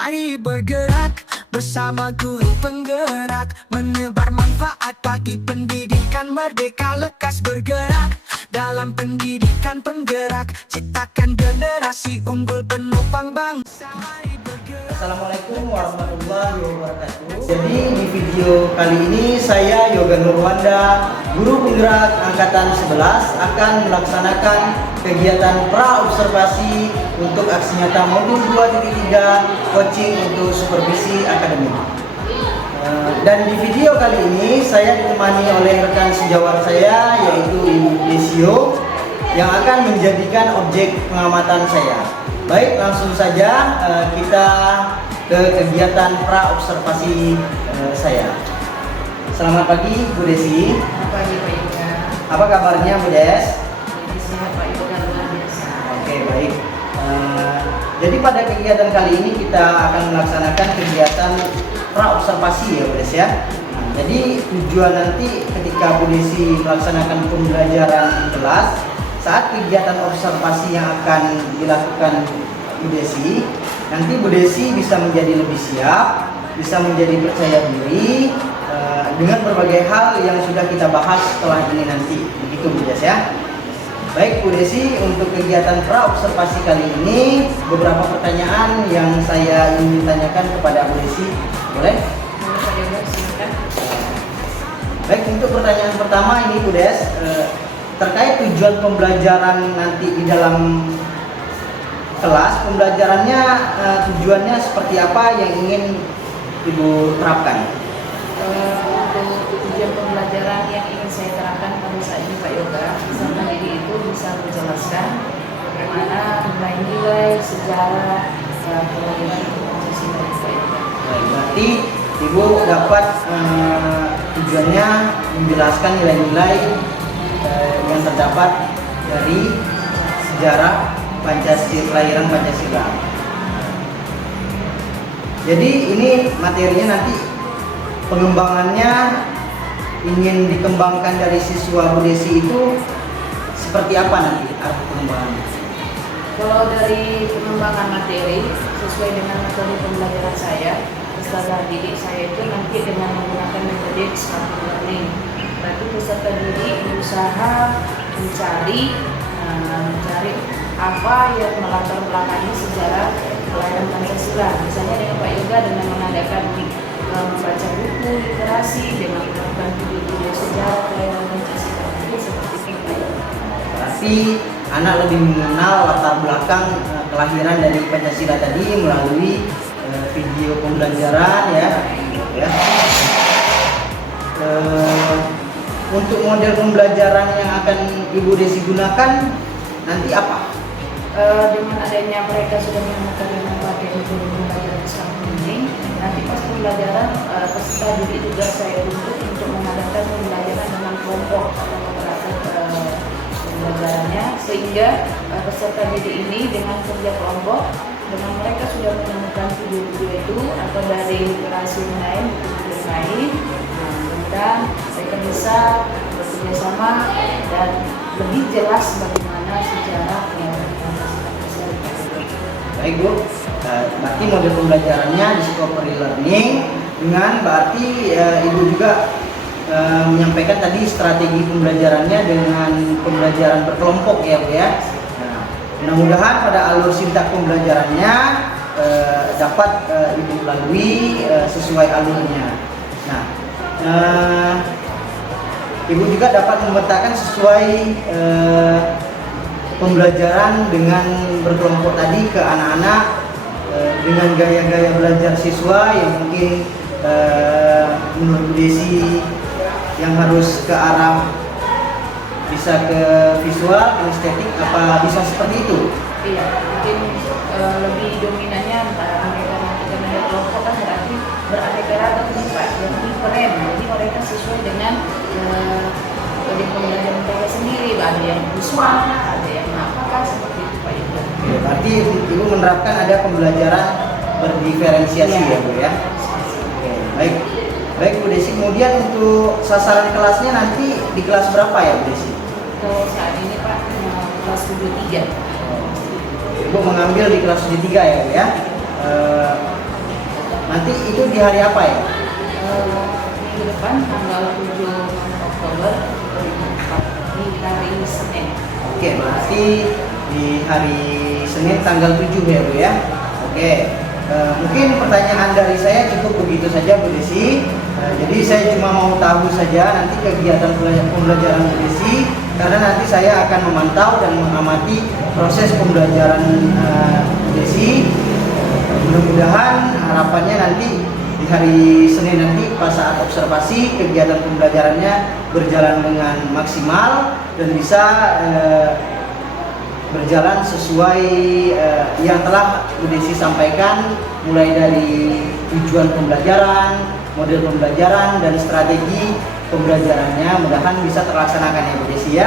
Mari bergerak bersama guru penggerak, menebar manfaat bagi pendidikan merdeka. Lekas bergerak dalam pendidikan penggerak, ciptakan generasi unggul penopang bangsa. Mari bergerak. Assalamualaikum warahmatullahi wabarakatuh. Jadi di video kali ini saya Yoga Nurwanda, guru penggerak angkatan 11, akan melaksanakan kegiatan pra-observasi untuk aksi nyata modul 2.3 coaching untuk supervisi akademik. Dan di video kali ini saya ditemani oleh rekan sejawat saya, yaitu Ibu Desio, yang akan menjadikan objek pengamatan saya. Baik, langsung saja kita ke kegiatan pra-observasi saya. Selamat pagi Bu Desi. Selamat pagi Pak Yoga. Apa kabarnya Bu Des? Sehat Pak Yoga, luar biasa. Oke, baik. Jadi pada kegiatan kali ini kita akan melaksanakan kegiatan pra-observasi ya Bu Des ya. Jadi tujuan nanti ketika Bu Desi melaksanakan pembelajaran kelas, saat kegiatan observasi yang akan dilakukan Bu Desi, nanti Bu Desi bisa menjadi lebih siap, bisa menjadi percaya diri dengan berbagai hal yang sudah kita bahas setelah ini nanti. Begitu Bu Desi ya. Baik Bu Desi, untuk kegiatan pra-observasi kali ini beberapa pertanyaan yang saya ingin tanyakan kepada Bu Desi. Boleh? Boleh Pak Yoga, silakan. Baik, untuk pertanyaan pertama ini Bu Des, terkait tujuan pembelajaran nanti di dalam kelas, pembelajarannya tujuannya seperti apa yang ingin Ibu terapkan? Untuk tujuan pembelajaran yang ingin saya terapkan pada saat ini Pak Yoga, peserta didik itu bisa menjelaskan bagaimana nilai-nilai sejarah dan kelahiran Pancasila Pak Yoga. Baik, berarti Ibu dapat tujuannya menjelaskan nilai-nilai yang terdapat dari sejarah Pancasila, kelahiran Pancasila. Jadi ini materinya nanti pengembangannya ingin dikembangkan dari siswa Bu Desi itu seperti apa nanti arti pengembangannya? Kalau dari pengembangan materi sesuai dengan metode pembelajaran saya, peserta didik saya itu nanti dengan menggunakan metode disruptive learning. Berarti peserta didik berusaha mencari apa yang melatar belakangi sejarah kelahiran Pancasila. Misalnya dengan Pak Yoga dengan mengadakan membaca buku literasi, dengan melakukan video sejarah kelahiran Pancasila. Itu seperti itu Pak Yoga. Berarti anak lebih mengenal latar belakang kelahiran dari Pancasila tadi melalui video pembelajaran ya. Untuk model pembelajaran yang akan Ibu Desi gunakan nanti apa? Dengan adanya mereka sudah menemukan dan memakai metode pembelajaran disruptive learning, nanti pas pembelajaran peserta didik juga saya tuntut untuk mengadakan pembelajaran dengan kelompok atau pembelajarannya, sehingga peserta didik ini dengan kerja kelompok, dengan mereka sudah menemukan video-video itu atau dari literasi yang lain, video yang lain, dan mereka bisa bekerja sama dan lebih jelas bagaimana sejarah Baik Bu, berarti model pembelajarannya discovery learning dengan berarti Ibu juga menyampaikan tadi strategi pembelajarannya dengan pembelajaran berkelompok ya Bu ya. Nah, mudah-mudahan pada alur sintak pembelajarannya dapat Ibu lalui sesuai alurnya. Nah, Ibu juga dapat memetakan sesuai pembelajaran dengan berkelompok tadi ke anak-anak dengan gaya-gaya belajar siswa yang mungkin menurut Bu Desi yang harus ke arah bisa ke visual, estetik, apa bisa seperti itu? Iya, mungkin lebih dominannya antara mereka nanti karena ada kelompok kan berarti beraneka ragam Pak, yang different. Jadi mereka sesuai dengan metode pembelajaran mereka sendiri. Ada yang visual, ada yang apakah seperti itu Pak Yoga. Ya, berarti Ibu menerapkan ada pembelajaran berdiferensiasi ya Bu ya. Oke, baik. Baik Bu Desi, kemudian untuk sasaran kelasnya nanti di kelas berapa ya Bu Desi? Untuk saat ini Pak, kelas 73. Ibu mengambil di kelas 3 ya Bu ya. Nanti itu di hari apa ya? Minggu depan tanggal 7 Oktober 2024 di hari Senin. Oke, berarti di hari Senin tanggal 7 ya Bu ya. Oke, mungkin pertanyaan dari saya cukup begitu saja Bu Desi. Jadi saya cuma mau tahu saja nanti kegiatan pembelajaran Bu Desi, karena nanti saya akan memantau dan mengamati proses pembelajaran Bu Desi. Mudah-mudahan harapannya nanti di hari Senin nanti pas saat observasi kegiatan pembelajarannya berjalan dengan maksimal dan bisa berjalan sesuai yang telah Bu Desi sampaikan, mulai dari tujuan pembelajaran, model pembelajaran, dan strategi pembelajarannya. Mudah-mudahan bisa terlaksanakan ya Bu Desi ya,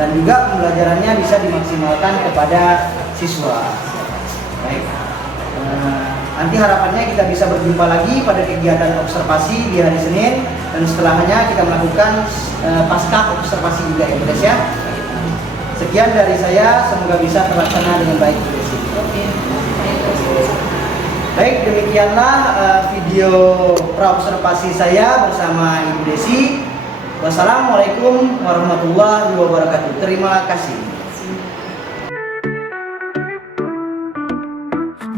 dan juga pembelajarannya bisa dimaksimalkan kepada siswa. Baik, nanti harapannya kita bisa berjumpa lagi pada kegiatan observasi di hari Senin, dan setelahnya kita melakukan pasca observasi juga ya Bu Desi ya. Sekian dari saya, semoga bisa terlaksana dengan baik Bu Desi. Oke, Baik, demikianlah video praobservasi saya bersama Ibu Desi. Wassalamualaikum warahmatullahi wabarakatuh. Terima kasih.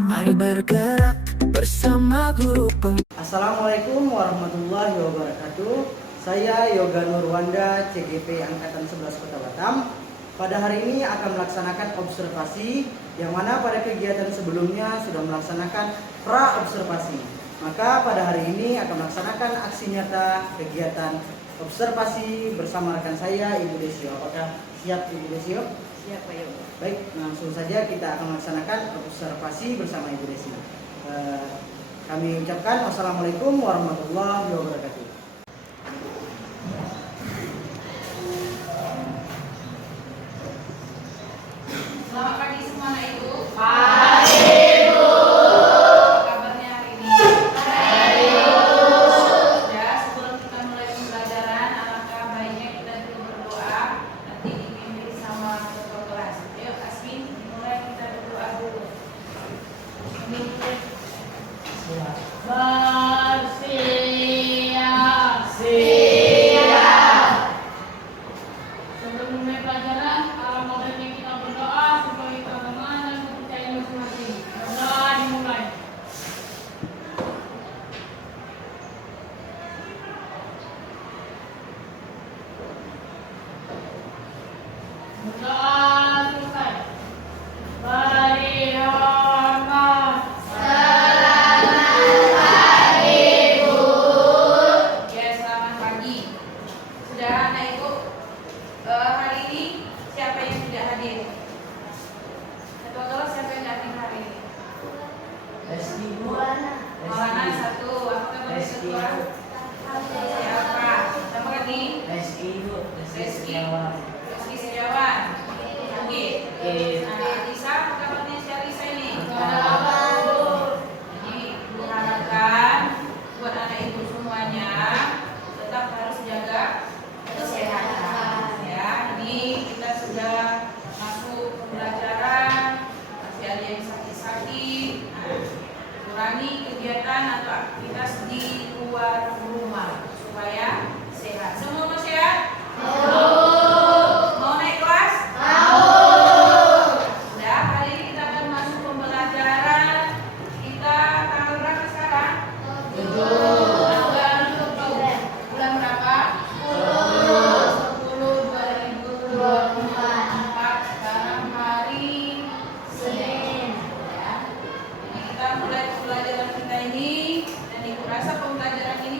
Mari bergerak bersama guru Assalamualaikum warahmatullahi wabarakatuh. Saya Yoga Nurwanda, CGP Angkatan 11 Kota Batam. Pada hari ini akan melaksanakan observasi, yang mana pada kegiatan sebelumnya sudah melaksanakan pra-observasi. Maka pada hari ini akan melaksanakan aksi nyata kegiatan observasi bersama rekan saya Ibu Desio. Apakah siap Ibu Desio? siapa ya? Baik, langsung saja kita akan melaksanakan observasi bersama Ibu Desio. Kami ucapkan wassalamualaikum warahmatullahi wabarakatuh. Selamat pagi semua anak ibu. Pagi ibu. Apa kabarnya hari ini? Baik. Ya, sebelum kita mulai pembelajaran, alangkah baiknya kita dulu berdoa. Nanti dipimpin sama ketua kelas. Ayo Asmin, mulai kita berdoa dulu. Amin. Sebelum mulai pelajaran, alangkah baiknya kita berdoa supaya kita aman dan kepercayaan masing-masing. Berdoa dimulai. Berdoa selesai. Beri hormat. Ya, selamat pagi. Sudah anak ibu, hari ini siapa yang tidak hadir? Ketua kelas siapa yang tidak hadir hari ini? Maulana satu. Apa kabar ketua? Siapa? Sama lagi? Reski Setiawan. Oke. Alisa, apa kabarnya si Alisa ini? Jadi diharapkan buat anak ibu semuanya tetap harus jaga kesehatan. Ya, ini kita sudah masuk pembelajaran, masih ada yang sakit-sakit. Nah, kurangi kegiatan atau aktivitas di luar rumah supaya sehat. Semua mau sehat? Mau naik kelas? Udah, hari ini kita akan masuk pembelajaran. Kita tanggal berapa sekarang? 7. Bulan berapa? 10/2024. Sekarang hari Senin. Ya. Jadi kita mulai pembelajaran kita ini, dan ibu rasa pembelajaran ini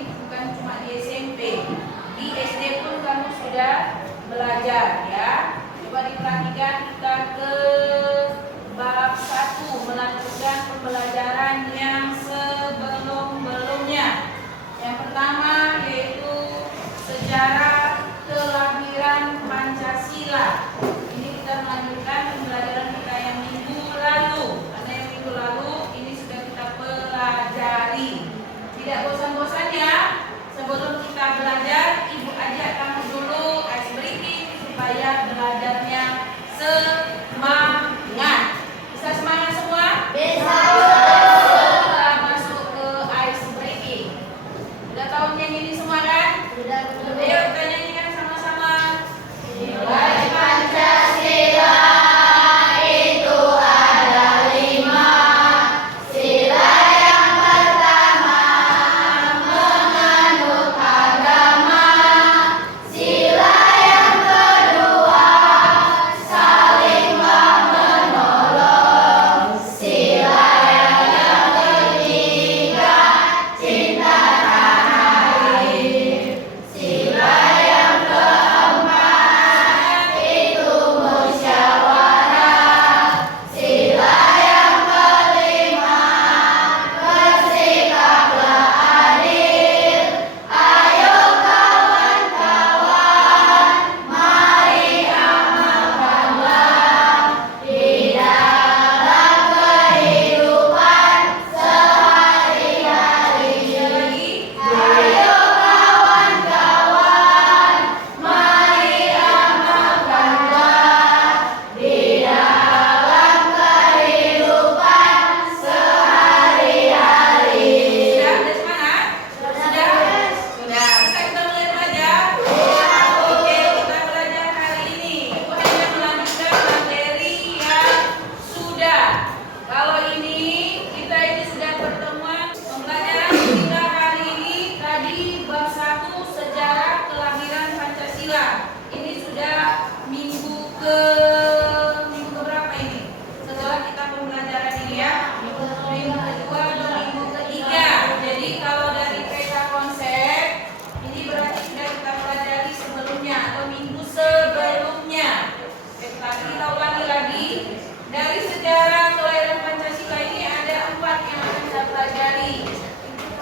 Dari sejarah kelahiran Pancasila ini ada 4 yang akan kita pelajari.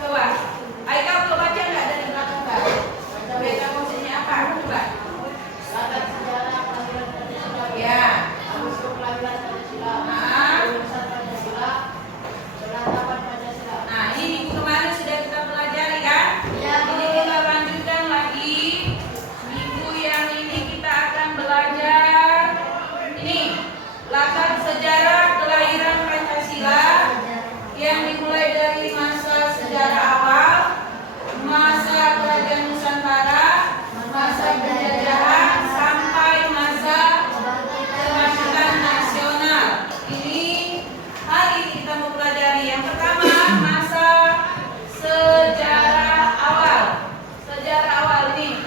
Coba, Aika belum baca nggak dari belakang Kak? Baca maksudnya apa? Coba. Latar sejarah kelahiran Pancasila. Ya. Museum kelahiran Pancasila. Nah. Lulusan Pancasila. Penetapan Pancasila. Nah, ini minggu kemarin sudah kita pelajari kan? Iya, Ini kita lanjutkan lagi. Minggu yang ini kita akan belajar ini latar sejarah kelahiran Pancasila yang dimulai dari masa sejarah awal, masa kerajaan Nusantara, masa penjajahan sampai masa kebangkitan nasional. Ini hari ini kita mau pelajari yang pertama masa sejarah awal. Sejarah awal ini.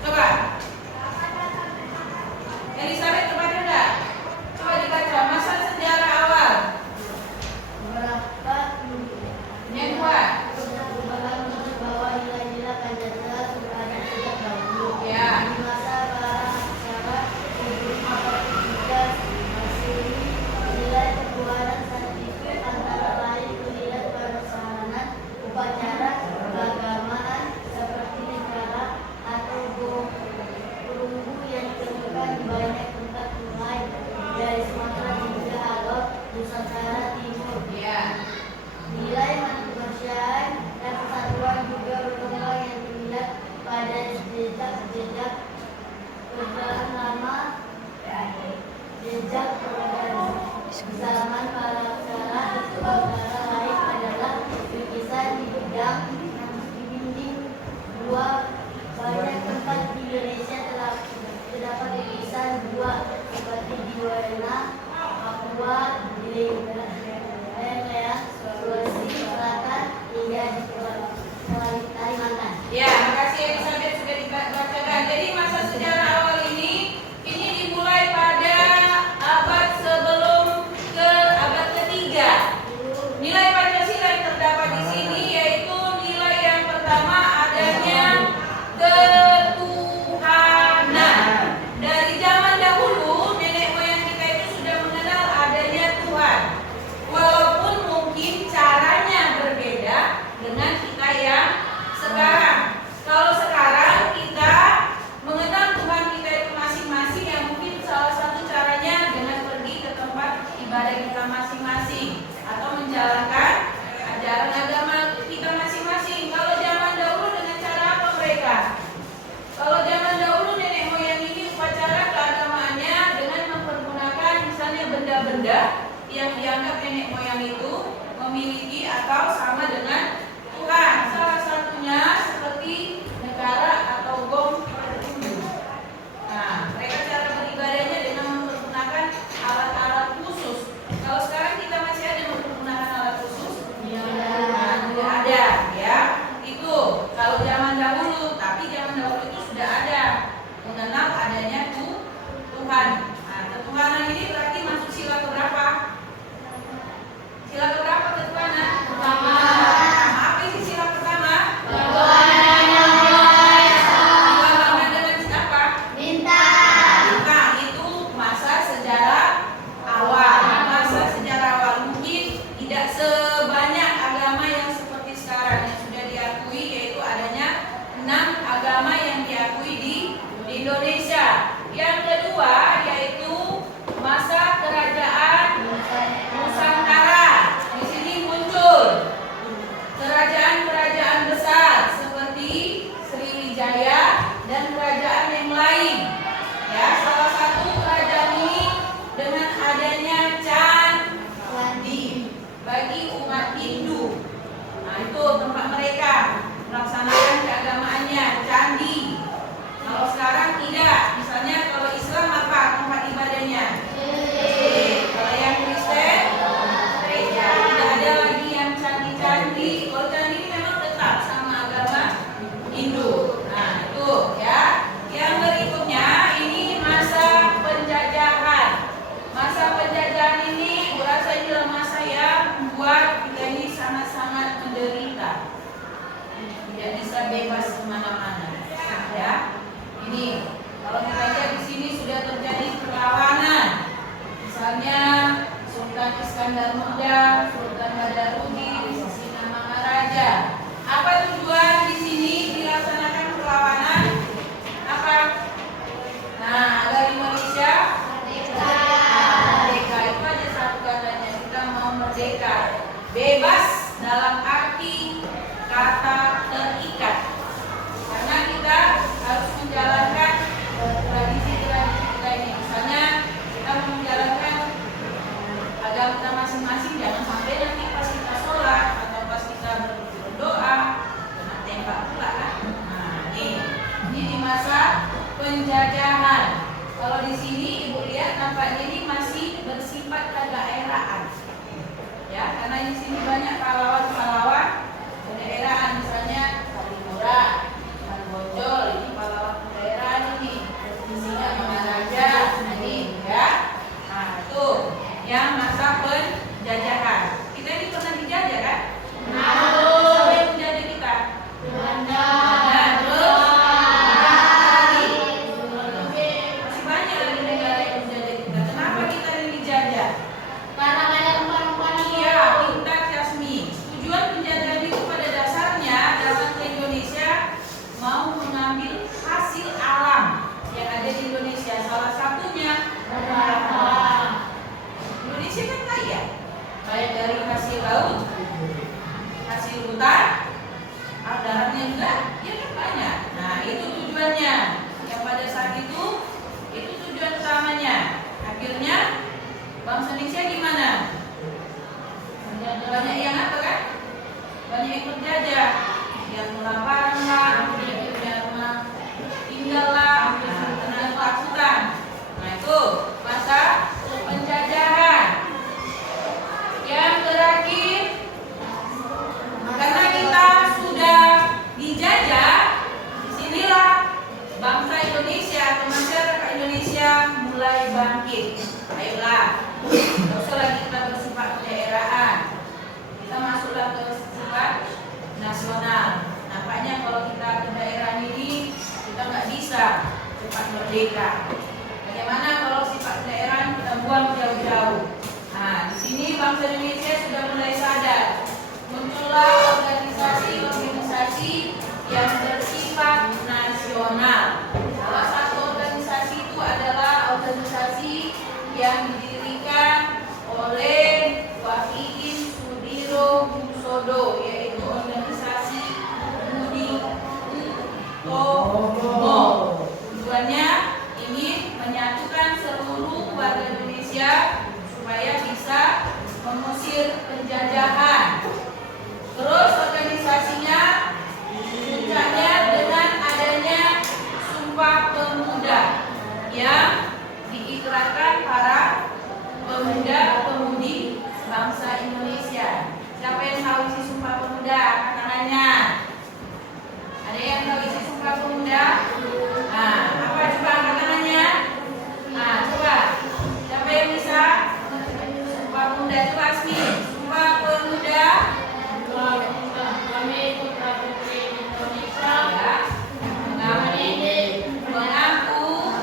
Coba. Elizabeth kepada enggak? Coba dibaca masa sejarah awal. Berapa Yang kedua. perubahan bahwa nilai-nilai Pancasila sudah ada sejak dahulu. Ya. Di masa para masyarakat sebelum abad ke-13 Masehi, nilai perbuatan saintifik antara lain melihat persamaan upacara keagamaan seperti negara atau perunggu yang ditemukan di banyak tempat mulai dari Sumatera hingga Alor, Nusantara Timur. Ya. Nilai kemanusiaan dan persatuan juga berkembang yang dilihat pada jejak-jejak perjalanan lama, jejak perbedaan zaman para aksara itu antara lain adalah lukisan di bidang di dinding gua. Banyak tempat di Indonesia terdapat lukisan gua seperti di Wena, Papua, di Lembang, Sulawesi Selatan hingga di Kalimantan. Ya, makasih Elizabeth sudah dibacakan. Jadi masa sejarah awal ini dimulai pada abad sebelum ke abad ketiga. Nilai Pancasila yang terdapat di sini yaitu nilai yang pertama adanya ketuhanan. Dari zaman dahulu nenek moyang kita itu sudah mengenal adanya Tuhan. Walaupun mungkin caranya berbeda dengan kita yang sekarang. Kalau sekarang kita mengenal Tuhan kita itu masing-masing, yang mungkin salah satu caranya dengan pergi ke tempat ibadah kita masing-masing atau menjalankan ajaran agama kita masing-masing. Kalau zaman dahulu dengan cara apa mereka? Kalau zaman dahulu nenek moyang ini upacara keagamaannya dengan mempergunakan misalnya benda-benda yang dianggap nenek moyang itu memiliki atau sama dengan Tuhan. Salah satunya seperti negara atau gong tertentu. Nah, mereka cara beribadahnya dengan mempergunakan alat-alat khusus. Kalau sekarang kita masih ada mempergunakan alat khusus? Nah, tidak ada, ya. Itu kalau zaman dahulu, tapi zaman dahulu itu sudah ada mengenal adanya Tuhan. Nah, ketuhanan ini berarti masuk sila keberapa? Sila keberapa ketuhanan? Pertama. Apa isi sila pertama? mulai bangkit. Ayolah, nggak usah lagi kita bersifat kedaerahan. Kita masuklah ke sifat nasional. Nampaknya kalau kita ke daerah ini kita nggak bisa cepat merdeka. Bagaimana kalau sifat kedaerahan kita buang jauh-jauh? Nah, di sini bangsa Indonesia sudah mulai sadar. Muncullah organisasi-organisasi yang bersifat nasional. Salah satu organisasi itu adalah organisasi yang didirikan oleh Wahidin Sudirohusodo, yaitu organisasi Budi Utomo. Tujuannya ingin menyatukan seluruh warga Indonesia supaya bisa mengusir penjajahan. Terus organisasinya puncaknya dengan adanya Sumpah Pemuda yang diikrarkan para pemuda-pemudi bangsa Indonesia. Siapa yang tahu isi Sumpah Pemuda? Angkat tangannya. Ada yang tahu isi Sumpah Pemuda? Nah, apa coba angkat tangannya? Nah, coba. Siapa yang bisa? Sumpah Pemuda, coba Asmi. Sumpah Pemuda. Kami putra putri Indonesia. Ya. Mengaku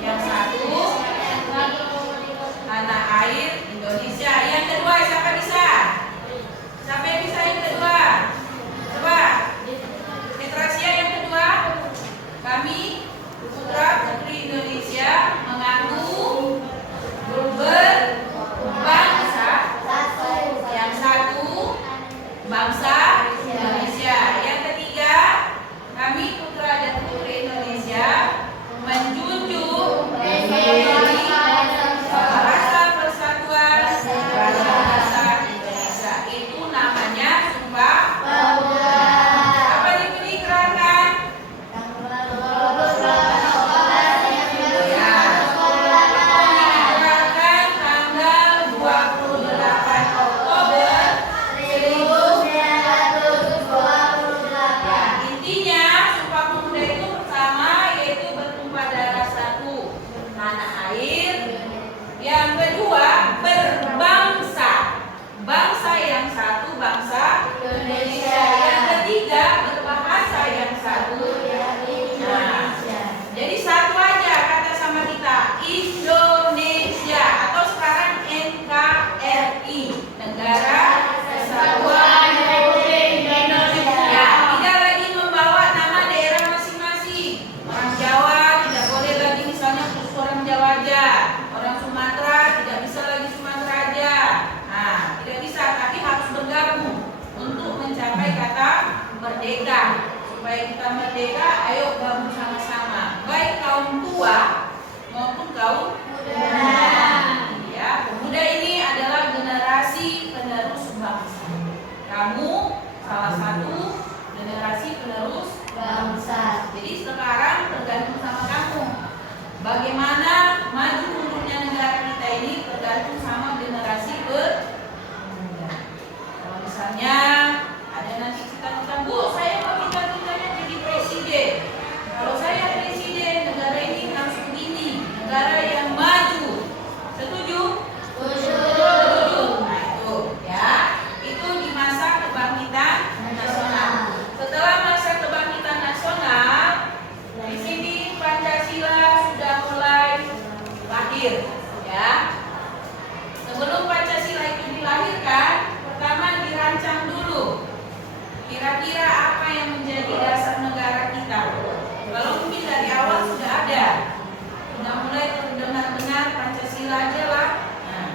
yang satu tanah air Indonesia. Yang kedua siapa bisa? Siapa yang bisa yang kedua? Coba. Fitrasia yang kedua. Kami putra putri Indonesia mengaku berbangsa yang satu bangsa Indonesia. Yang ketiga, kami putra dan putri Indonesia menjunjung rasa persatuan bangsa Indonesia. Itu namanya Sumpah Pemuda. Apa itu dikerahkan? Dikerahkan tanggal 28 Oktober 1928. Intinya Sumpah Pemuda itu pertama yaitu bertumpah darah satu tanah air. Yang kedua berbangsa, bangsa yang satu bangsa Indonesia. Yang ketiga berbahasa yang satu. Nah, jadi satu aja kata sama kita Indonesia atau sekarang NKRI, Negara Kesatuan Republik Indonesia. Tidak lagi membawa nama daerah masing-masing. Orang Jawa tidak boleh lagi misalnya khusus orang Jawa aja. Orang Sumatera tidak bisa lagi Sumatera aja. Nah, tidak bisa, tapi harus bergabung untuk mencapai kata merdeka. Supaya kita merdeka, ayo gabung sama-sama. Baik kaum tua maupun kaum muda. Ya, pemuda ini adalah generasi penerus bangsa. Kamu salah satu generasi penerus bangsa. Jadi sekarang tergantung sama kamu. Bagaimana maju mundurnya negara kita ini tergantung sama generasi pemuda. Kalau misalnya ada nanti cita-cita, Bu, saya mau cita-citanya jadi presiden. Kalau saya presiden, negara ini harus begini, negara yang maju. Setuju? Setuju. Nah itu, ya, itu di masa kebangkitan nasional. Setelah masa kebangkitan nasional, di sini Pancasila sudah mulai lahir, ya. Sebelum Pancasila itu dilahirkan, pertama dirancang dulu. Kira-kira apa yang menjadi dasar negara kita? Kalau mungkin dari awal sudah ada, sudah mulai terdengar-dengar Pancasila aja lah. Nah,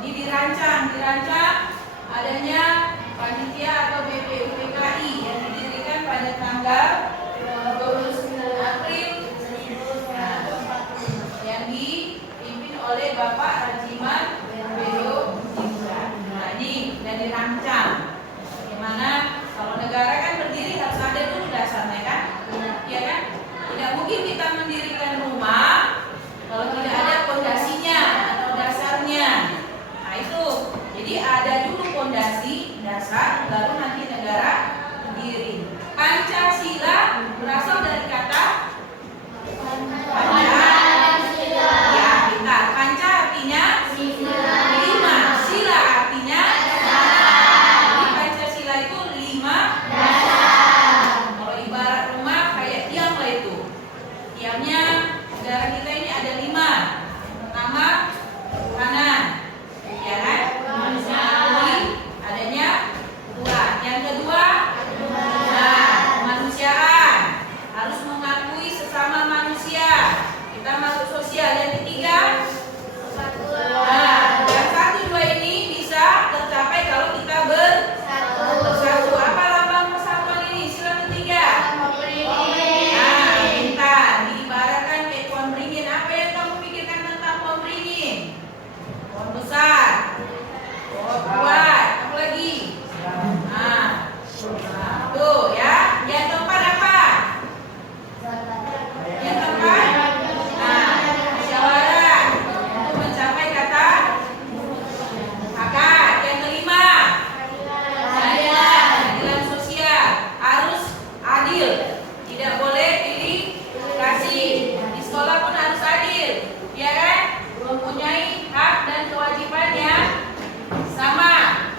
ini dirancang adanya panitia atau BPUPKI yang didirikan pada tanggal 29 April yang dipimpin oleh Bapak Tiangnya negara kita ini ada 5. Yang pertama ketuhanan, ya kan? Mengakui adanya Tuhan. Yang kedua kemanusiaan, harus mengakui sesama manusia. Kita makhluk sosial. Yang ketiga yang 1, 2 ini bisa tercapai kalau kita bersatu. Apa lambang persatuan ini? Sila ketiga. Pintar. Diibaratkan kayak pohon beringin. Apa yang kamu pikirkan tentang pohon beringin? Pohon besar, pohon kuat, apa lagi? Tuh ya. Yang keempat apa? Yang keempat musyawarah untuk mencapai kata sepakat. Yang kelima keadilan sosial, harus adil, tidak boleh pilih kasih. Di sekolah pun harus adil, ya kan? Mempunyai hak dan kewajiban yang sama.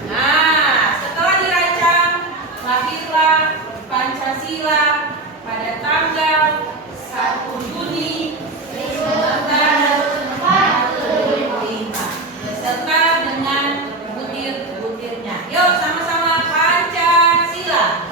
Nah, setelah dirancang, lahirlah Pancasila pada tanggal 1 Juni 1945 beserta dengan butir-butirnya. Yuk sama-sama Pancasila.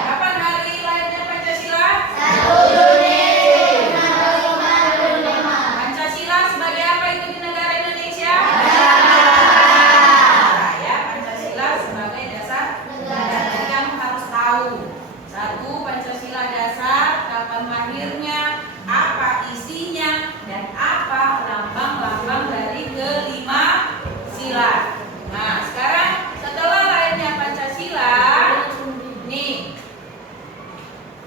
Kapan hari lahirnya Pancasila? 1 Juni 1945. Pancasila sebagai apa itu di negara Indonesia? Ya, Pancasila sebagai dasar negara. Jadi kamu harus tahu. 1. Pancasila dasar, kapan lahirnya, apa isinya, dan apa lambang-lambang dari kelima sila. Nah, sekarang setelah lahirnya Pancasila, nih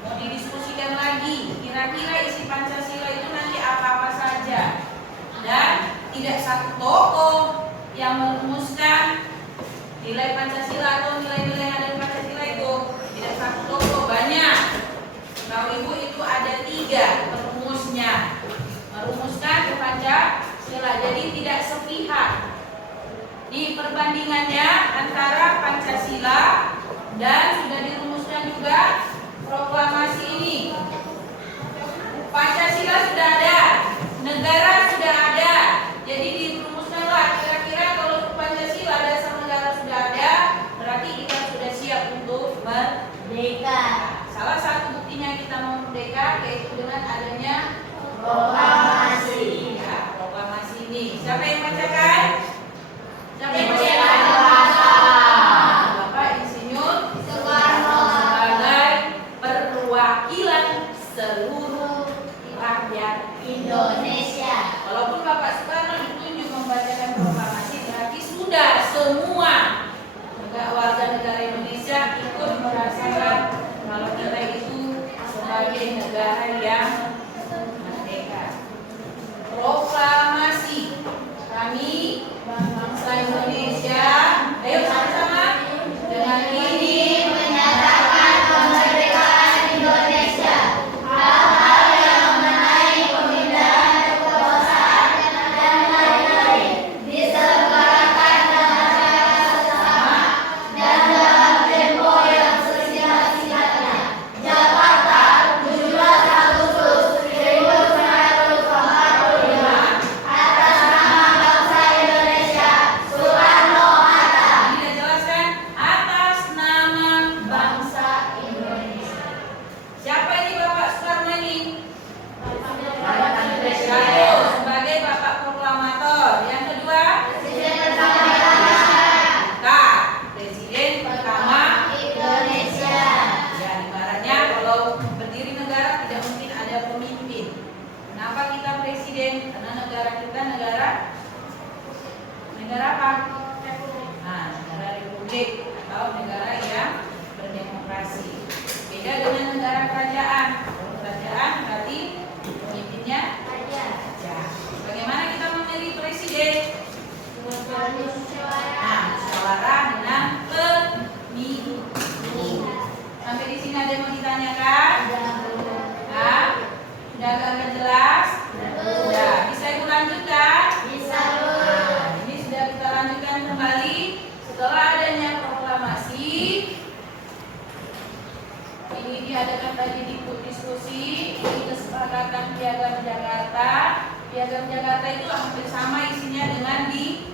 mau didiskusikan lagi. Kira-kira isi Pancasila itu nanti apa-apa saja. Dan tidak satu tokoh yang merumuskan nilai Pancasila atau nilai-nilai yang ada di Pancasila itu. Tidak satu tokoh, banyak. Tahu Ibu itu ada 3 perumusnya. Merumuskan ke Pancasila. Jadi tidak sepihak. Di perbandingannya antara Pancasila dan sudah dirumuskan juga proklamasi ini. Pancasila sudah ada, negara sudah ada. Jadi dirumuskanlah kira-kira kalau Pancasila dasar negara sudah ada, berarti kita sudah siap untuk merdeka. Salah satu buktinya kita mau merdeka yaitu dengan adanya proklamasi. Ya, proklamasi ini. Siapa yang bacakan? Siapa yang bacakan? Bapak Insinyur Soekarno sebagai perwakilan seluruh rakyat Indonesia. Walaupun Bapak Soekarno ditunjuk membacakan proklamasi, berarti sudah semua warga negara Indonesia ikut merasakan kalau kita itu sebagai negara yang merdeka. Proklamasi kami bangsa Indonesia, ayo sama-sama dengan ini menyatakan kemerdekaan Indonesia. Hal-hal yang mengenai pemindahan kekuasaan dan lain-lain disegerakan dengan cara sesama dan dalam tempo yang sesingkat-singkatnya. Jakarta, 17 Agustus 1945. Atas nama bangsa Indonesia, Soekarno-Hatta. Kita jelaskan atas nama bangsa Indonesia. Siapa ini Bapak Soekarno ini? Satu, sebagai Bapak Proklamator. Yang kedua, Presiden pertama Indonesia. Ya, ibaratnya kalau berdiri negara tidak mungkin ada pemimpin. Kenapa kita presiden? Karena negara kita negara apa? Nah, negara republik atau negara yang berdemokrasi. Beda dengan negara kerajaan. Kalau kerajaan berarti tentang Piagam Jakarta. Piagam Jakarta itu hampir sama isinya dengan di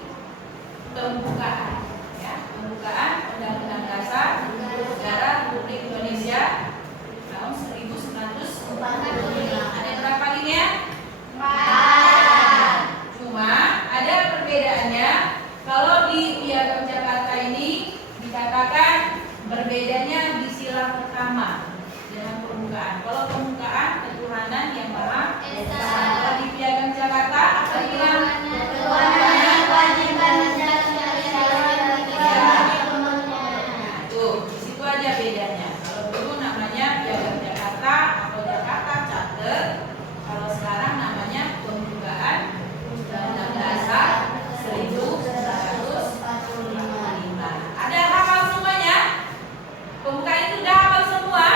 pembukaan, ya, pembukaan Undang-Undang Dasar Negara Republik Indonesia tahun 1945. Ada berapa linia? 4. Cuma ada perbedaannya. Kalau di Piagam Jakarta ini dikatakan berbedanya di sila pertama dengan pembukaan. Kalau pembukaan ketuhanan yang Maha Esa. Kalau di Piagam Jakarta apa bilang? Ketuhanan kewajiban tuh, di situ aja bedanya. Kalau dulu namanya Piagam Jakarta atau Jakarta Charter, kalau sekarang namanya pembukaan Undang-Undang Dasar 1945. Ada hafal semuanya? Pembukaan itu udah hafal semua?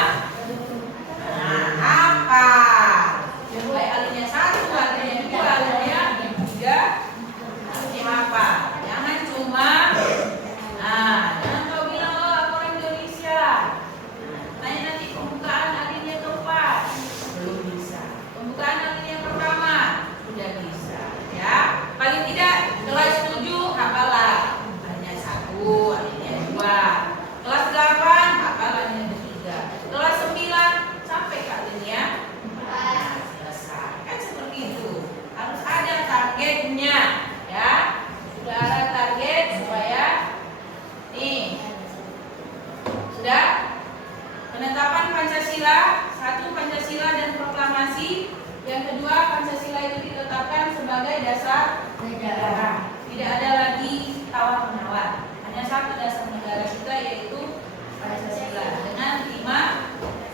Nah, hafal. Baik alinea 1, alinea 2, alinea 3, alinea hafal. Jangan cuma jangan kau bilang oh aku orang Indonesia. Tanya nanti pembukaan alinea keempat belum bisa. Pembukaan alinea pertama sudah bisa. Ya, paling tidak kelas 7 hafalah alinea 1, alinea 2. Kelas 8 hafal alinea 3. Kelas 9 sampai ke alinea 4. Selesai. Kan seperti itu. Harus ada targetnya, ya. Sudah ada target supaya nih. Sudah? Penetapan Pancasila, 1 Pancasila dan proklamasi, yang kedua Pancasila itu ditetapkan sebagai dasar negara. Tidak ada lagi tawar menawar. Hanya satu dasar negara kita yaitu Pancasila dengan 5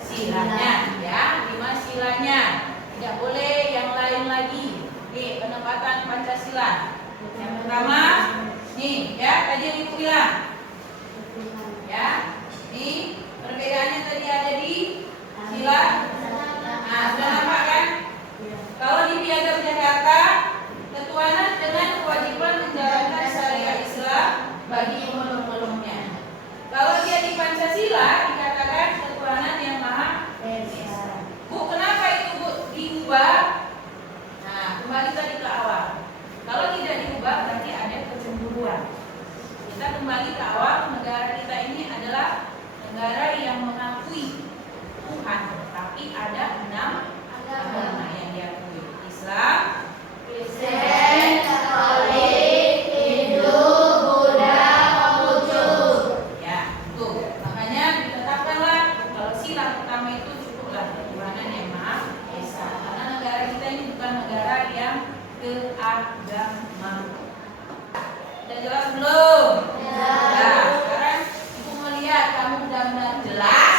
silanya, ya, 5 silanya. Tidak boleh yang lain lagi. Nih, penempatan Pancasila. Yang pertama, nih, ya, tadi yang Ibu bilang. Ya, nih perbedaannya tadi ada di sila. Nah, sudah nampak kan? Kalau di Piagam Jakarta, ketuhanan dengan kewajiban menjalankan syariat Islam bagi pemeluk-pemeluknya. Kalau dia di Pancasila dikatakan ketuhanan yang Maha Esa. Bu, kenapa itu Bu diubah? Nah, kembali tadi ke awal. Kalau tidak diubah berarti ada kecemburuan. Kita kembali ke awal, negara kita ini adalah negara yang mengakui Tuhan, tapi ada 6 agama yang diakui: Islam, Kristen, Katolik, Hindu, Buddha, Konghucu. Ya, tuh. Makanya ditetapkanlah kalau sila pertama itu cukuplah ketuhanan yang Maha Esa. Karena negara kita ini bukan negara yang keagamaan. Sudah jelas belum? Nah, sekarang Ibu melihat kamu benar-benar jelas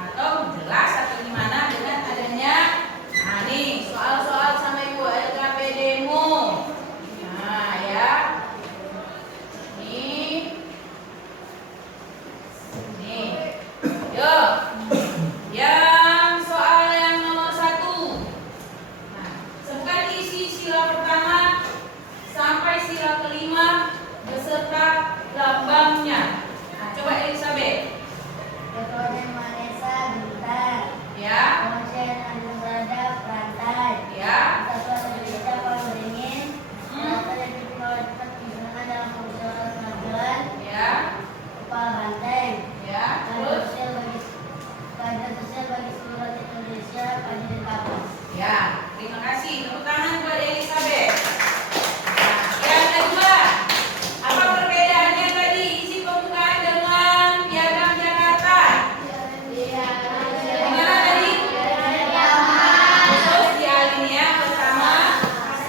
atau gimana dengan adanya nih soal-soal sama Ibu LKPD-mu. Nah, ya. Nih. Yuk. Yang soal yang nomor 1. Nah, sebutkan isi sila pertama sampai sila kelima beserta lambangnya. Nah, coba Elizabeth. Ketuhanan Maha Esa bintang. Ya. Kemanusiaan anu berada perantai. Ya. Kesatuan Indonesia kalau beringin. Kesatuan dan kedaulatan kebenaran dalam permusyawaratan pengadilan. Ya. Kepala banteng. Ya. Keadilan Terus. sosial bagi seluruh rakyat Indonesia, pagi dan kapan. Ya. Terima kasih. Tepuk tangan buat Elizabeth. Nah, yang kedua, apa perbedaannya tadi isi pembukaan dengan Piagam Jakarta? Gimana tadi? Terus di alinea pertama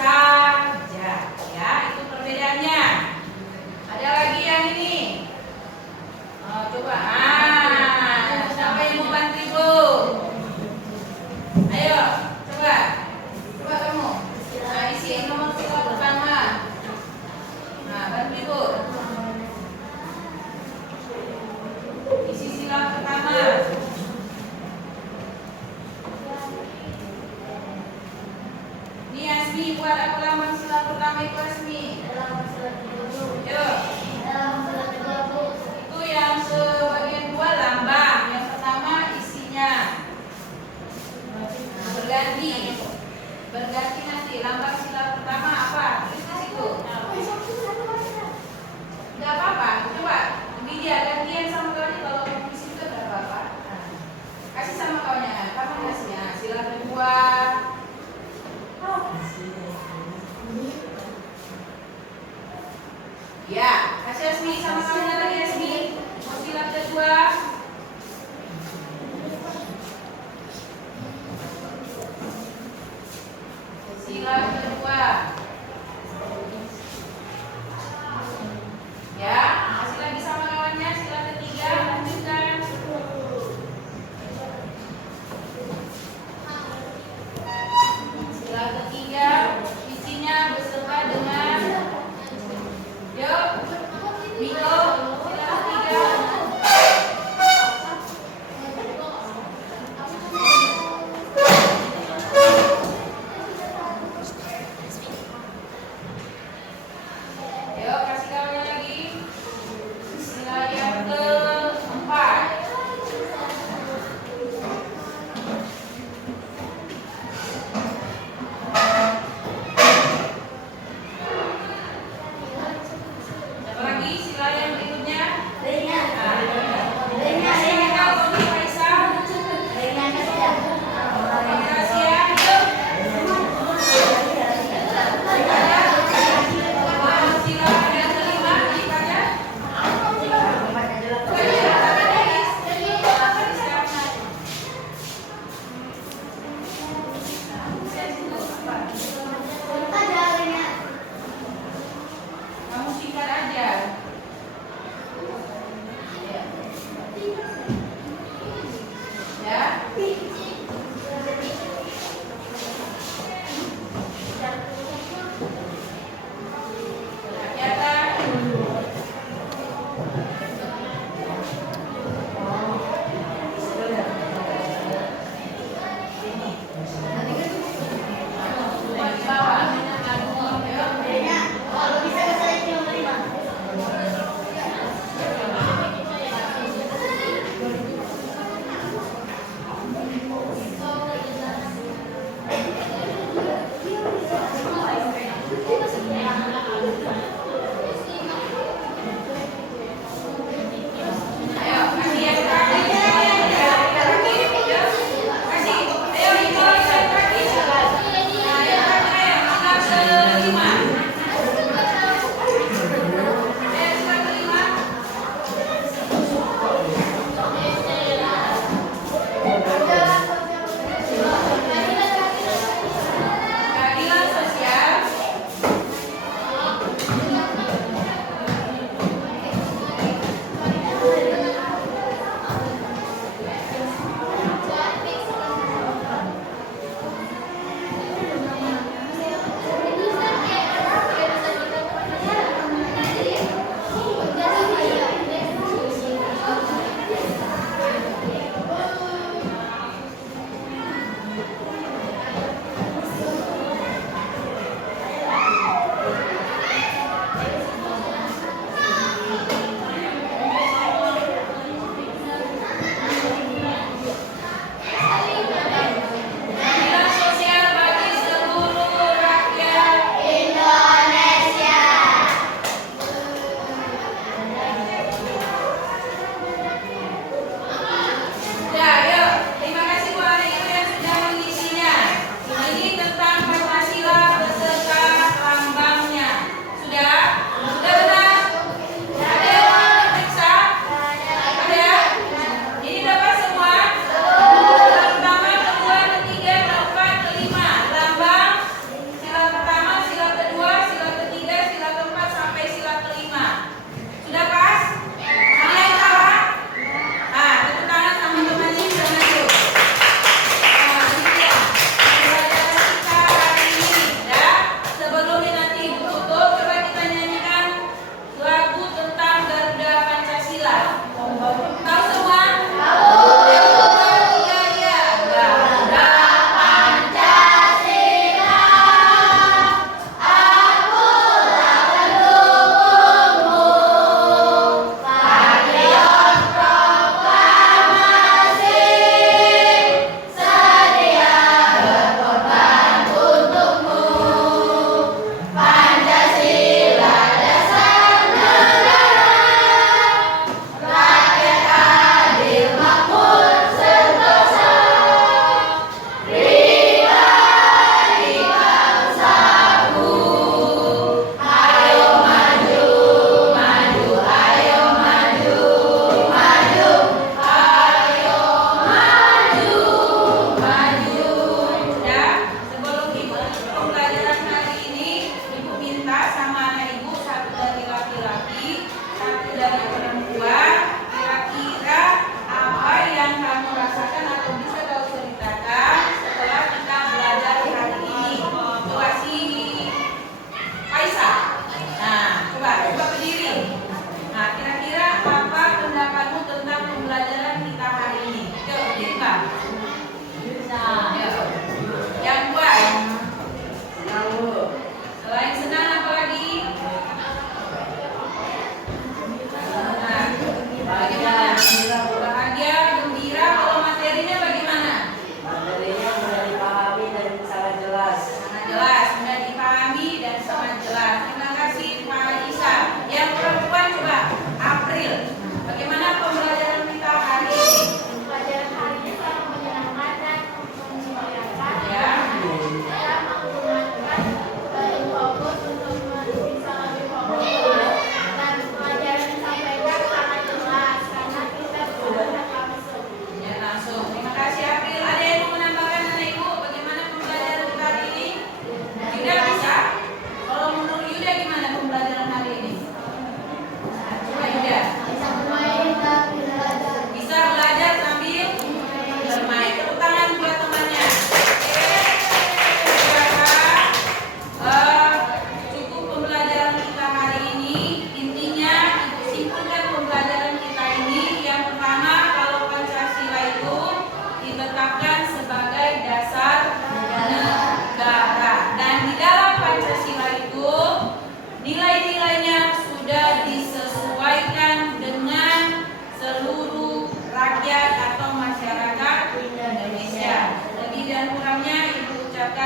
saja. Ya, itu perbedaannya. Ada lagi yang ini. Coba. Siapa yang mau bantu Ibu? Ayo, coba. Coba kamu. Nah, isi nomor sila pertama. Nah, bantu Ibu. Isi sila pertama. Ini Asmi, buat aku lambang sila pertama itu Asmi. Yuk. Itu yang sebagian 2 lambang. Yang pertama isinya. Nah, berganti. berganti nanti. Lambang sila pertama apa? Tulis di situ. Nggak apa-apa. Coba Widya gantian sama kawannya kalau di situ nggak apa-apa. Nah, kasih sama kawannya. Kapan kasihnya? Sila kedua. Ya, kasih Asmi sama kawannya lagi Asmi. Sila kedua. Sila kedua. Ya, kasih lagi sama kawannya. Sila ketiga, lanjutkan. Sila ketiga, isinya beserta dengan yuk, Miko, sila ketiga.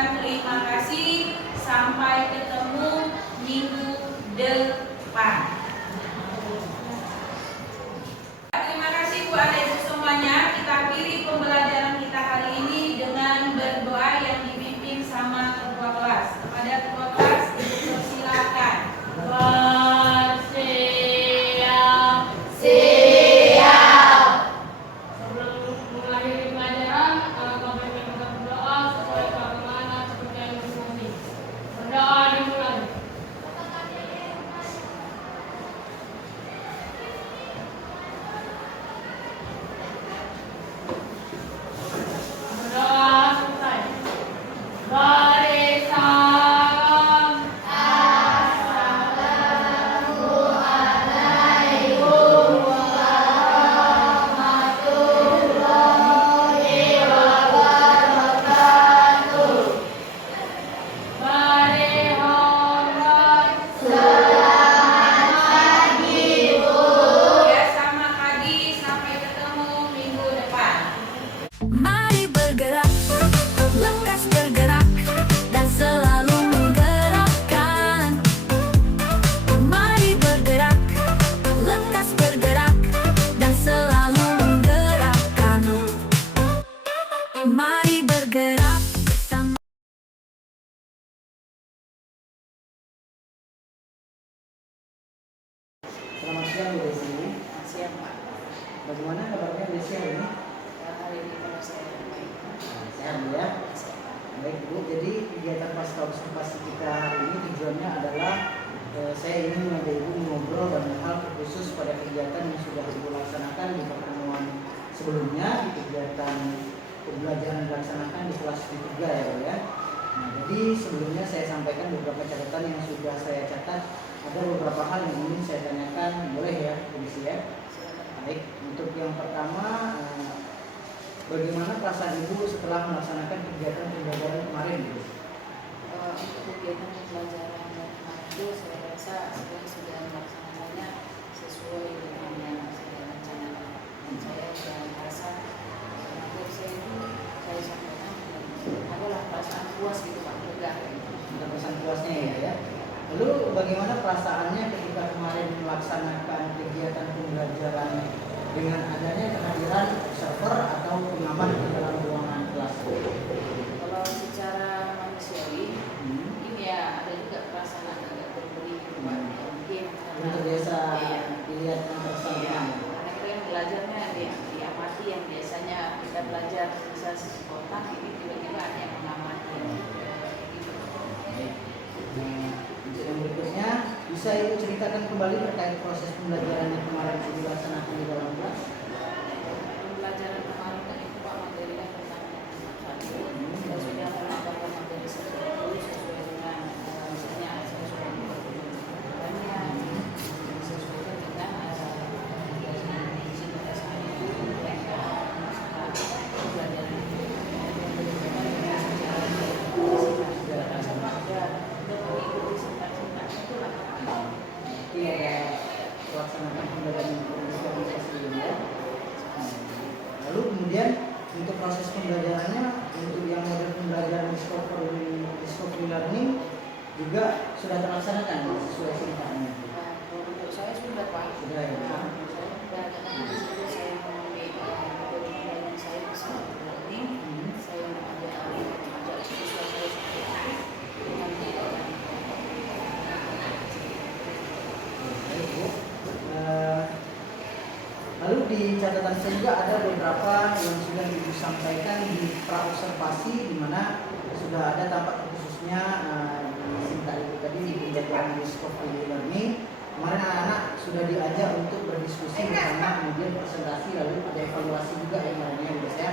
mengucapkan terima kasih. Sampai ketemu minggu depan. Terima kasih Bu adik Ibu semuanya. Kita akhiri pembelajaran kita hari ini dengan berdoa yang dipimpin sama ketua kelas. Kepada ketua kelas, Ibu persilakan. Sebelum mengakhiri pelajaran, kami minta berdoa supaya bagaimana seperti yang berfungsi. Berdoa dimulai. Berdoa selesai. Baris salam. Mari hormat. Ya, sama pagi. Sampai ketemu minggu depan. Mari bergerak, lekas bergerak, dan selalu menggerakkan. Mari bergerak, lekas bergerak, dan selalu menggerakkan. Mari bergerak bersama. Selamat siang Bu Desi. Siap Pak. Bagaimana kabarnya Bu Desi hari ini? Hari ini kalau saya baik. Sehat Bu ya? Baik Bu, jadi kegiatan pasca observasi kita hari ini tujuannya adalah saya ingin mengajak Ibu mengobrol banyak hal khusus pada kegiatan yang sudah Ibu laksanakan di pertemuan sebelumnya, di kegiatan pembelajaran dilaksanakan di kelas 3 ya Bu ya. Nah, jadi sebelumnya saya sampaikan beberapa catatan yang sudah saya catat. Ada beberapa hal yang ingin saya tanyakan, boleh ya Bu Desi ya? Baik, untuk yang pertama, bagaimana perasaan Ibu setelah melaksanakan kegiatan pembelajaran kemarin Bu? Untuk kegiatan pembelajaran kemarin itu saya rasa sebenarnya sudah melaksanakannya sesuai dengan yang saya rencanakan. Dan saya sudah merasa menurut saya itu saya sampaikan adalah perasaan puas gitu Pak, lega. Ada pesan puasnya ya. Lalu bagaimana perasaannya ketika kemarin melaksanakan kegiatan pembelajaran dengan adanya kehadiran observer atau pengamat di dalam ruangan kelas? Kalau secara manusiawi ini ya ada juga perasaan agak berberi gitu Pak. Ya, mungkin karena Terbiasa iya. dilihat yang Iya, bersangkutan. karena kita yang belajarnya diamati yang biasanya kita belajar bisa spontan, ini tiba-tiba ada yang mengamati gitu. Baik. Nah, untuk yang berikutnya, bisa Ibu ceritakan kembali terkait proses pembelajaran yang kemarin Ibu laksanakan di dalam kelas? Pembelajaran kemarin kan itu Pak materinya tentang satu, kita sudah menambahkan materi satu sesuai dengan misalnya saya sudah menggunakannya disesuaikan dengan intensitas itu mereka pembelajaran itu sudah rasa Pak sudah mengikuti sintak-sintak itu lah. Jadi ada melaksanakan pembelajaran yang sebelumnya. Lalu kemudian untuk proses pembelajarannya, untuk yang model pembelajaran discovery learning juga sudah terlaksanakan sesuai sintaknya. Nah, kalau menurut saya sudah Pak. Sudah ya. Nah, saya sudah karena di situ saya mengambil pembelajaran saya bisa learning, saya mengajak siswa saya seperti itu nanti Baik, Bu. Lalu di catatan saya juga ada beberapa yang sudah Ibu sampaikan di pra-observasi, di mana sudah ada tampak khususnya di sintak itu tadi di pembelajaran discovery learning. Kemarin anak-anak sudah diajak untuk berdiskusi bersama, kemudian presentasi, lalu ada evaluasi juga yang kemarinnya Bu ya.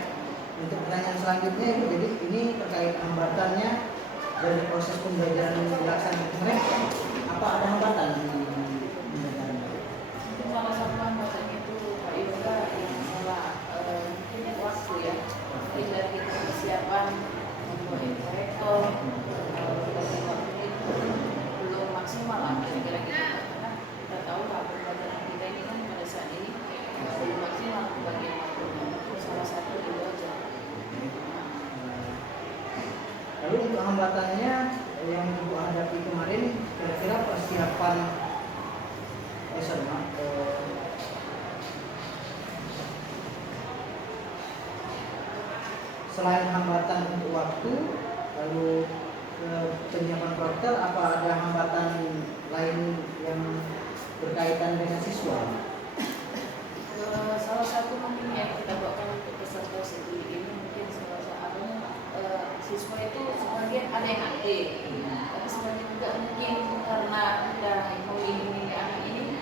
Untuk pertanyaan selanjutnya Ibu, jadi ini terkait hambatannya dari proses pembelajaran yang dilaksanakan kemarin, apa ada hambatan di pembelajaran? mungkin salah satu hambatannya itu Pak Yoga yang masalah mungkin waktu ya. Mungkin dari kita persiapan membuat korektor bagi waktu itu belum maksimal lah kira-kira gitu. Karena kita tahu lah pembelajaran kita ini kan pada saat ini belum maksimal bagian waktunya. Itu salah satu itu aja. Lalu untuk hambatannya yang Ibu hadapi kemarin, kira-kira persiapan selain hambatan untuk waktu, lalu penyiapan karakter, apa ada hambatan lain yang berkaitan dengan siswa? Salah satu mungkin yang kita bawakan untuk peserta studi ini mungkin salah satunya siswa itu sebagian ada yang aktif, tapi sebagian juga mungkin karena kita melindungi anak ini,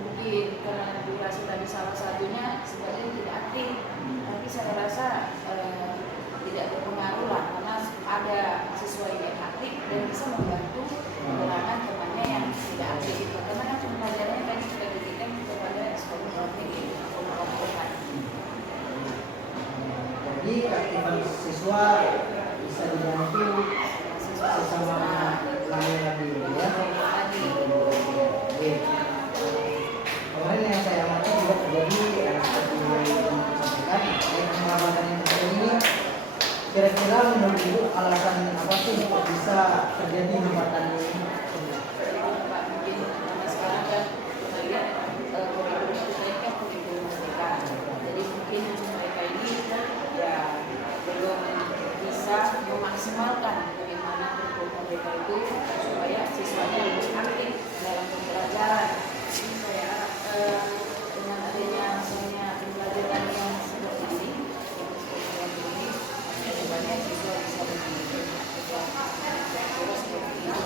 mungkin karena durasi tadi salah satunya sebagian tidak aktif, tapi saya rasa tidak berpengaruh lah, karena ada siswa yang aktif dan bisa membantu pengurangan temannya yang tidak aktif itu, karena kan pembelajarannya tadi sudah diberikan kepada sekolah-sekolah kelompok-kelompokan. Jadi aktivitas siswa bisa dibantu sesama lagi ya. Kemarin yang saya amati juga terjadi seperti yang disampaikan, pengamatan yang terjadi ini. Kira-kira menurut Ibu alasan apa sih untuk bisa terjadi hambatan ini? Pak, mungkin karena sekarang kan kita lihat kurikulum kita kan kurikulum mereka, jadi mungkin mereka ini ya belum bisa memaksimalkan bagaimana kurikulum mereka itu supaya siswanya lebih aktif dalam pembelajaran. Ini saya harap dengan adanya misalnya pembelajaran yang seperti ini, sebenarnya siswa bisa lebih terus seperti itu.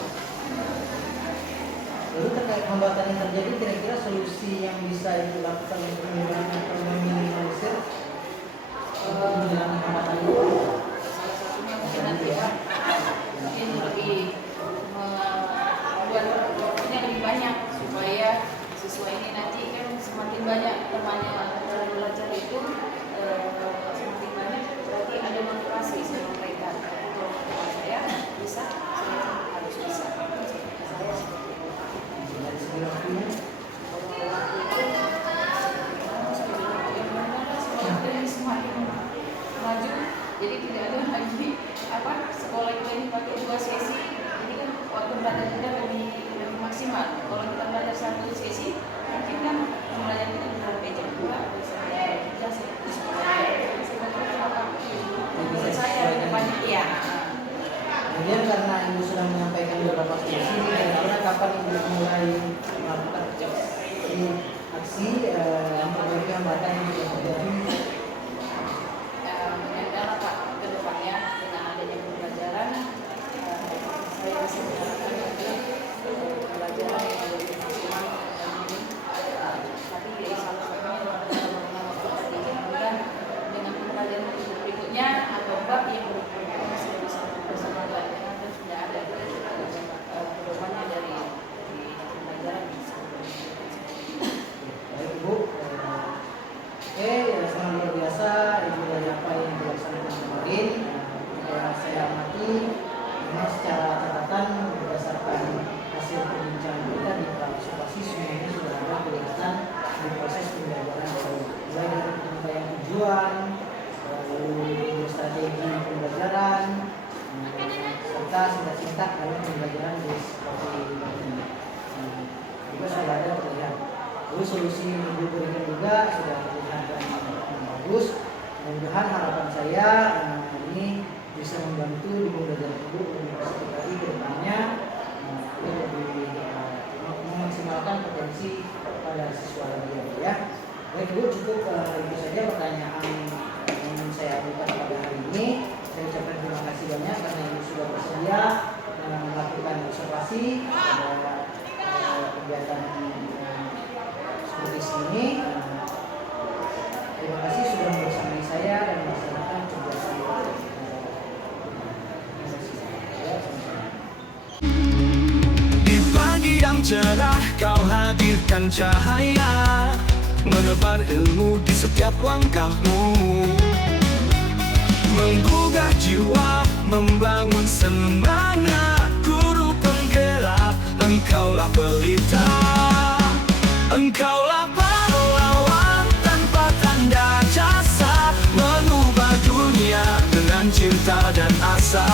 Lalu terkait hambatan yang terjadi, kira-kira solusi yang bisa dilakukan untuk meminimalisir menghilangkan hambatan itu? Salah satunya mungkin nanti ya, mungkin lebih membuat waktunya lebih banyak supaya siswa ini nanti kan semakin banyak temannya cara belajar itu semakin banyak, berarti ada motivasi sama mereka. Kalau saya bisa, saya harus bisa. Saya seperti itu. Dari segi waktunya, Semakin maju, jadi tidak ada lagi sekolah kita ini pakai 2 sesi, ini kan waktu belajar kita lebih maksimal. Kalau kita belajar 1 sesi, mungkin kan pembelajaran kita bisa sampai jam 2 atau sampai jam 3. Menurut saya depannya iya. kemudian karena Ibu sudah menyampaikan beberapa solusi, kira-kira kapan Ibu mulai melakukan aksi yang memperbaiki hambatan yang sudah terjadi? Adalah Pak, ke depannya dengan adanya pembelajaran, saya bisa mengharapkan lagi pembelajaran yang lebih maksimal dan ini. Tapi salah satunya adalah waktu sedikit, bukan dengan pembelajaran berikutnya atau bab yang berikutnya masih bisa bersama karena kan sudah ada pedomannya dari pembelajaran ini. Baik Ibu, oke, ya sangat luar biasa Ibu dari apa yang dilaksanakan kemarin. Yang saya amati, memang secara catatan berdasarkan hasil perbincangan kita di observasi semuanya sudah ada kelihatan di proses pembelajaran mulai dari penyampaian tujuan, lalu strategi pembelajaran, serta singkat-singkat dalam pembelajaran di seperti ini. Juga sudah ada terlihat. Lalu solusi yang Ibu berikan juga sudah terlihat dan bagus. Mudah-mudahan harapan saya ini bisa membantu di pembelajaran Ibu universitas tadi ke depannya lebih memaksimalkan potensi pada siswa lagi ya. Baik Ibu, cukup itu saja pertanyaan yang saya berikan pada hari ini. Saya ucapkan terima kasih banyak karena Ibu sudah bersedia melakukan observasi pada kegiatan seperti ini. Terima kasih sudah bersama saya dan melaksanakan kegiatan Di pagi yang cerah kau hadirkan cahaya, menebar ilmu di setiap langkahmu, menggugah jiwa, membangun semangat. Guru penggerak, engkaulah pelita, engkaulah pahlawan tanpa tanda jasa, mengubah dunia dengan cinta dan asa.